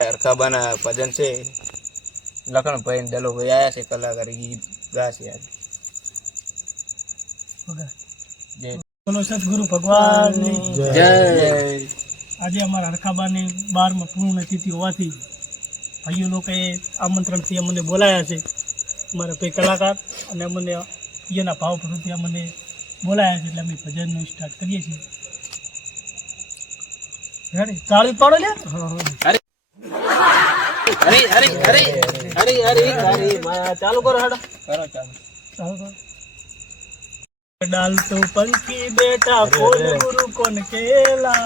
હરખાબાના ભજન છે, લખણભાઈ ને દલોભાઈ આયા છે, કલાકાર ગીત ગાશે યાર. બોલો સદગુરુ ભગવાનની જય. આજે અમારા હરખાબાની 12માં પૂર્ણતિથિ હોવાથી ભાઈઓ લોકોએ આમંત્રણથી અમને બોલાયા છે. અમારા ભાઈ કલાકાર અને અમને એના ભાવ પ્રત્યે અમને બોલાયા છે, એટલે અમે ભજનનું સ્ટાર્ટ કરીએ છીએ. રેડી તાળી પાડો લે. હરી હરી હરી હરી હરી હરી ચાલુ કરો હેડો કરો ચાલુ. डाल तो पंखी बेटा खोल गुरु कौन केला,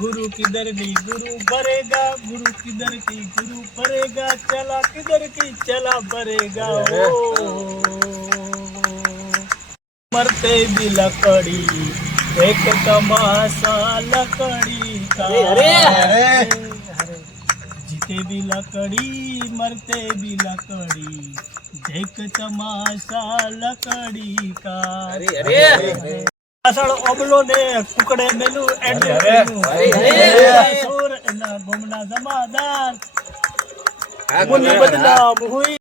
गुरु किधर भी गुरु भरेगा, गुरु किधर की गुरु भरेगा, चला किधर की चला भरेगा. मरते भी लकड़ी एक तमाशा लकड़ी का, जीते भी लकड़ी मरते भी लकड़ी, देख तमाशा लकड़ी का. પાછળ ઓબલો ને કુકડે મેલું એડે સોર એના ગોમના જમાદાર મુની બદનામ હુઈ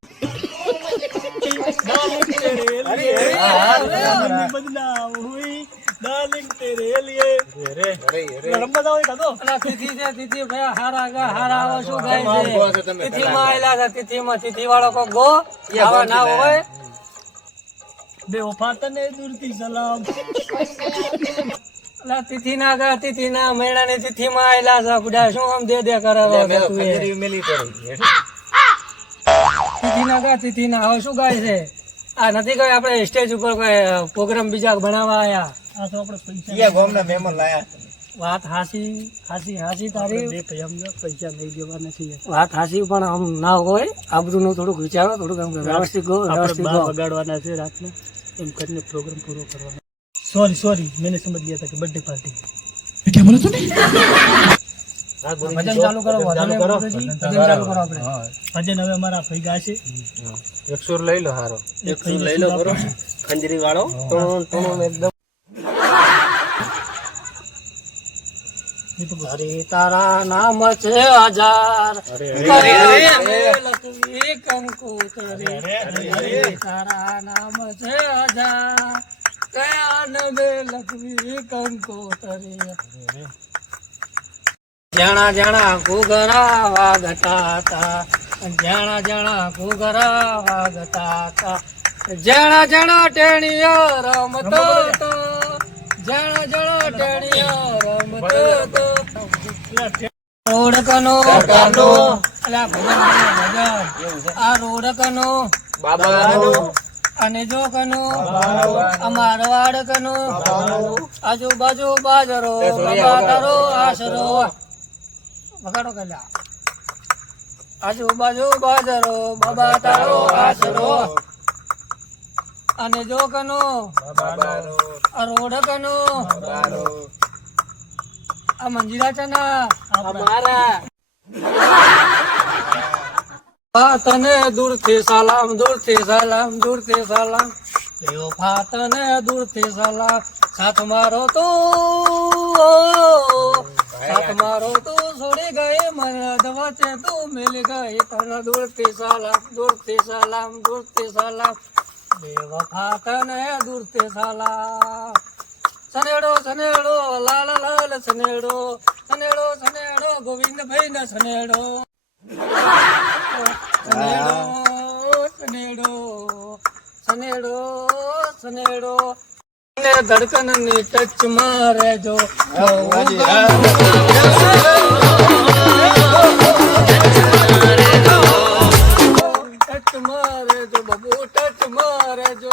ડાર્લિંગ તેરે लिए बदनाम हुई डार्लिंग तेरे लिए. રમવા જાવ કાતો અલા તિથિ છે તિથિ ભયા હારા આવો શું ગાય છે તિથિ માં આયલા છે તિથિમાં તિથિ વાળો કો ગો આવા ના હોય બે વફા તને દૂરથી સલામ. અલા તિથિ ના ગા તિથિ ના મહિના ની તિથિ માં આયલા છે બુડા શું આમ દે કરાવો ખંજરી મેલી પડી તિથિ ના ગા તિથિ ના હવે શું ગાય છે આ નથી કઈ આપણે સ્ટેજ ઉપર કોઈ પ્રોગ્રામ બીજા બનાવવા આયા આ તો આપણે પૈસા ગોમના મહેમાન લાયા. વાત હાસી તારી પૈસા લઈ દેવા નથી વાત હાસી પણ આમ ના હોય આબરૂ નું થોડુંક વિચારો થોડુંક આમ વ્યવસ્થિત વગાડવાના છે રાતના એમ કરીને પ્રોગ્રામ પૂરો કરવાનો. સોરી मैंने समझ लिया था कि बर्थडे पार्टी क्या बोला तूने. ભજન ચાલુ કરો ભજન ચાલુ કરો આપણે ભજન હવે અમારા ભાઈ ગાશે. એક સુર લઈ લો હારો એક સુર લઈ લો કરો ખંજરી વાળો ટોણું એકદમ. હરે તારા નામ છે હજાર લખવી કંકોતરી, હરે તારા નામ છે હજાર કયા નવે લખવી કંકોતરી. જાણા જાણા ઘૂઘરા વાગતા હતા, જાણા જાણા ઘૂઘરા વાગતા હતા, જાણા જાણા ટેણીઓ રમતો હતો, જાણા જાણા ટેણીઓ રમતો હતો. રોડકનો અલા ભજન આ રોડકનો બાબાનો અને જો કનો અમાર વાડકનો આજુબાજુ બાજરો બાબા તારો આશરો વગાડો કલ્યા આજુબાજુ બાજરો બાબા તારો આશરો અને જો કનો આ રોડકનો આ મંજીરા ચના અમારા તને દૂરથી સલામ દૂરથી સલામ દૂરથી સલામ એવો ફાતને દૂરથી સલામ સાથ મારો તો છોડી ગઈ મને વચ્ચે તું મિલી ગઈ તને દૂરથી સલામ દૂરથી સલામ દૂરથી સલામ એવો ફાતને દૂરથી સલામ. સનેડો સનેડો લાલ લાલ સનેડો સનેડો સનેડો ગોવિંદભાઈ ના સનેડો સનેડો સનેડો સનેડો ને ધડકન ની ટચ માં રહેજો ટચ માં રહેજો બબુ ટચ માં રહેજો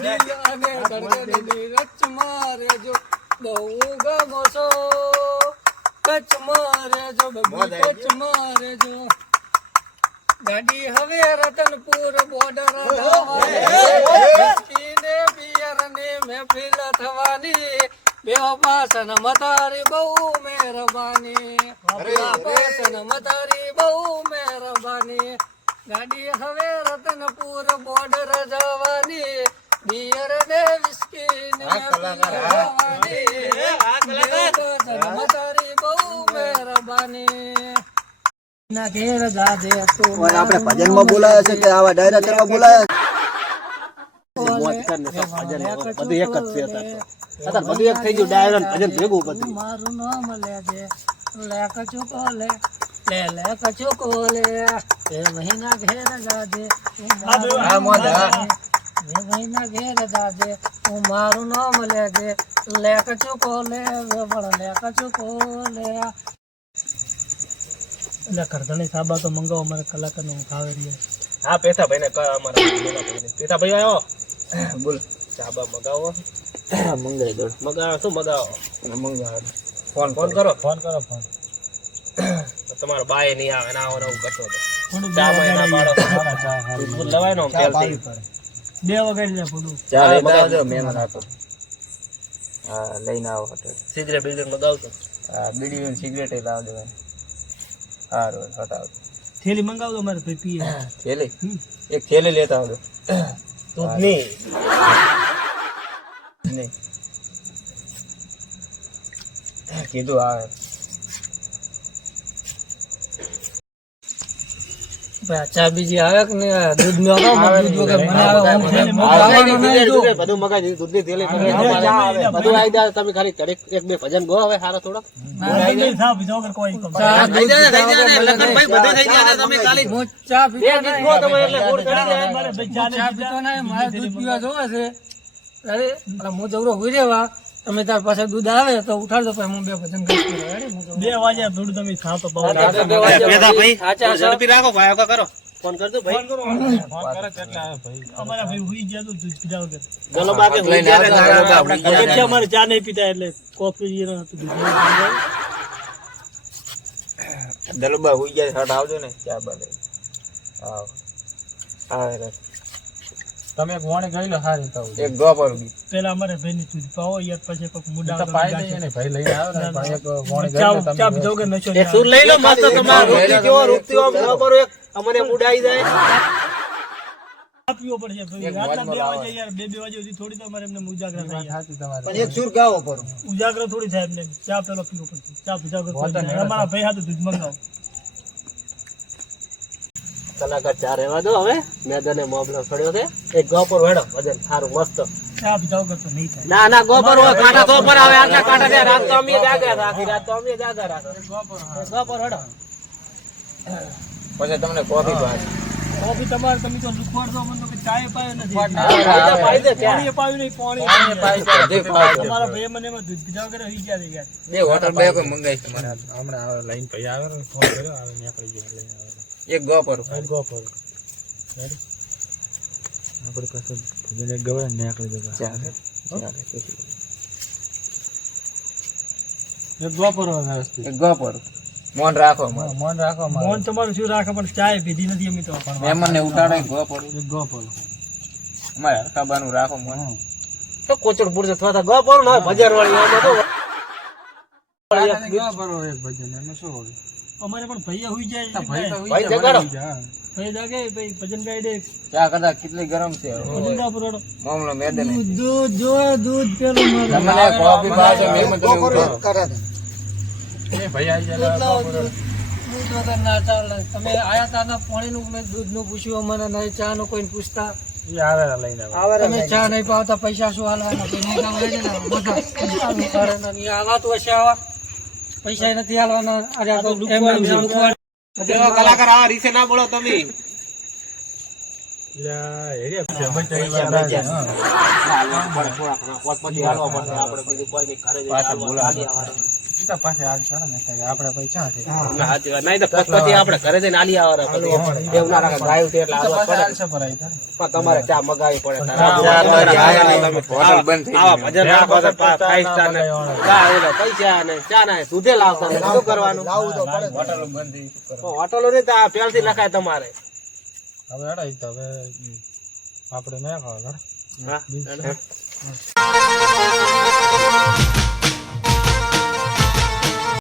દિલ અને ધડકન ની રચ માં રહેજો બહુ ગમો છો ટચ માં રહેજો બબુ ટચ માં રહેજો. ગાડી હવે રતનપુર બોર્ડર ને પિયર ને મહેફિલ થવાની બેવાસન મતારી બહુ મહેરબાની બેવાસન મતારી બહુ મહેરબાની. ગાડી હવે રતનપુર બોર્ડર જવાની બિયર ને વિસ્કી ને થવાની બેવાસન મતારી બહુ ના ઘેર જાજે તું આપણે ભજનમાં બોલાયા છે કે આવા ડાયરા કરવા બોલાયા મારું નામ લેજે લે કચુકો લે લે કચુકો લે એ મહિના ઘેર જાજે હા મોજ હા એ મહિના ઘેર જાજે તું મારું નામ લેજે લે કચુકો લે વેવળ લે કચુકો લે એટલે કરધણી સાબા તો મંગાવો અમારે કલાકારનો ખાવે રહ્યા હા પેથાભાઈ ને કહો અમારા પેથાભાઈ આવ્યો બોલ ચાબા મગાવો મંગાઈ દો મગાવો શું મગાવો મંગાવ ફોન કરો ફોન કરો ફોન તમારો બાય નહીં આવે ના આવો કશો થોડું ચા માં ના પાડો દૂધ લવાય ને તેલથી 2 વગાડી દે થોડું ચા લઈ મગાવજો મહેમાન આપો હા લઈને આવો હોટલ સિગરેટ બિગરેટ મગાવતો હા બીડી સિગરેટ લાવ દેવાય સારું હટાવ થેલી મંગાવ દો મારે ભાઈ પીએ થેલી એક થેલી લેતા આવજો દૂધ નહીં નહીં કીધું આવે ચા બીજી આવે કે નહીં દૂધ નો દૂધ વગર મને બધું મગાવી દીધું દૂધની થેલી બધું આવી જાય તમે ખાલી ઘરે એક બે ભજન ગો હવે સારો થોડો ચા પીતો નહીં મારે દૂધ પીવા જોવે છે અરે હું જવરો હોઈ રહેવા તમે તાર પાસે દૂધ આવે તો ઉઠાડજો પછી હું 2 ભજન કરીશ 2 વાગ્યા થોડું તમે ખાતો ઝડપી રાખો ભાઈ કરો ફોન કરજો ભાઈ અમારા ભાઈ હુઈ ગયા તો દૂધ પીધા વગર ગલો બાકે લઈને આવે અમારે ચા નહીં પીતા એટલે કોફી દલુબા હુઈ જાય હટ આવજો ને ચા બને આવ આવે તમે એક વાણી ગઈ લો સારી તો એક ગોપર બી પેલા અમારે ભાઈ ની દૂધ પાવો યાર પછી કોક મુડા પાઈ દઈએ ને ભાઈ લઈને આવે ને ભાઈ એક વાણી ગઈ લો ચા પીધા વગર નશો એક સૂર લઈ લો મસ્ત તમારો રોટી કેવો રૂપતી આમ ખબર એક અમને ઉડાઈ જાય પીવો પડશે ભાઈ રાતના 2 વાગે યાર 2 વાગે સુધી થોડી તો અમારે એમને ઉજાગરા થાય સાચી તમારી પણ એક સુર ગાવો કરો ઉજાગરા થોડી થાય એમને ચા પેલો પીવો પડશે ચા પીધા વગર અમારા ભાઈ હાથે દૂધ મંગાવો કલાકાર ચા રહેવા દો હવે મેદાને મામલો પડ્યો છે એક ગોપર વેડો વજન સારું મસ્ત ચા પીધા વગર તો નહીં થાય ના ગોપર હોય કાંટા તો પર આવે આટલા કાંટા છે રાત તો અમે જાગ્યા રાખી રાત તો અમે જાગ્યા રાખો ગોપર વેડો પછી તમને કોફી પાસ કોફી તમારે તમે તો લુખવાડ દો મને તો કે ચાય પાયો નથી પાઈ દે ચા પાણી પાયું નહીં પાણી તમારા ભાઈ મને એમાં દૂધ પીધા વગર હોઈ ગયા યાર બે હોટલ બે કોઈ મંગાઈ તમારે હમણાં આવે લાઈન ભાઈ આવે ને ફોન કર્યો આવે નીકળી ગયો લઈને આવે એક ગોપર ગોપર આપણે પાસે ભજન એક ગવાય ને નીકળી જતા ચાલે એક ગોપર વ્યવસ્થિત એક ગોપર મોન રાખો મારે મન રાખો મોન તમારું શું રાખે પણ ચાય પીધી નથી અમે તો મહેમાન ને ઉઠાડે ગોપર એક ગોપર અમારે હકાબાનું રાખો મોન તો કોચડ પુરસે થોડા ગોપર ન બજાર વાળી આમાં તો ગોપર એક ભજન એમાં શું હોય અમારે પણ ભાઈ હોઈ જાય ભાઈ જગાડો ભાઈ જાગે ભાઈ ભજન ગાઈ દે ચા કદાચ કેટલી ગરમ છે ભજન ગા પરોડો મામલો મેદાન દૂધ જો દૂધ પેલું તમને કોફી પાસ મહેમાન તમે ઉઠો એ ભાઈ આવી જાય દૂધ વગર ના ચાલે તમે આયા તાના પાણીનું મેં દૂધનું પૂછ્યું મને નહીં ચા નું કોઈ પૂછતા એ આવે લઈને આવે તમે ચા નહીં પાવતા પૈસા શું હાલવાના આ વાત હશે આવા પૈસા નથી હાલવાના અરે આ તો કલાકાર આ રીસે ના બોલો તમે આપડે પૈસા છે આપડે ઘરે જઈને આલી તમારે ચા મગાવી પડે પૈસા ને ચા ના દૂધે લાવતા શું કરવાનું હોટલો ને પેલથી લખાય તમારે હવે અડાઈ તો હવે આપણે ના ખાવા હા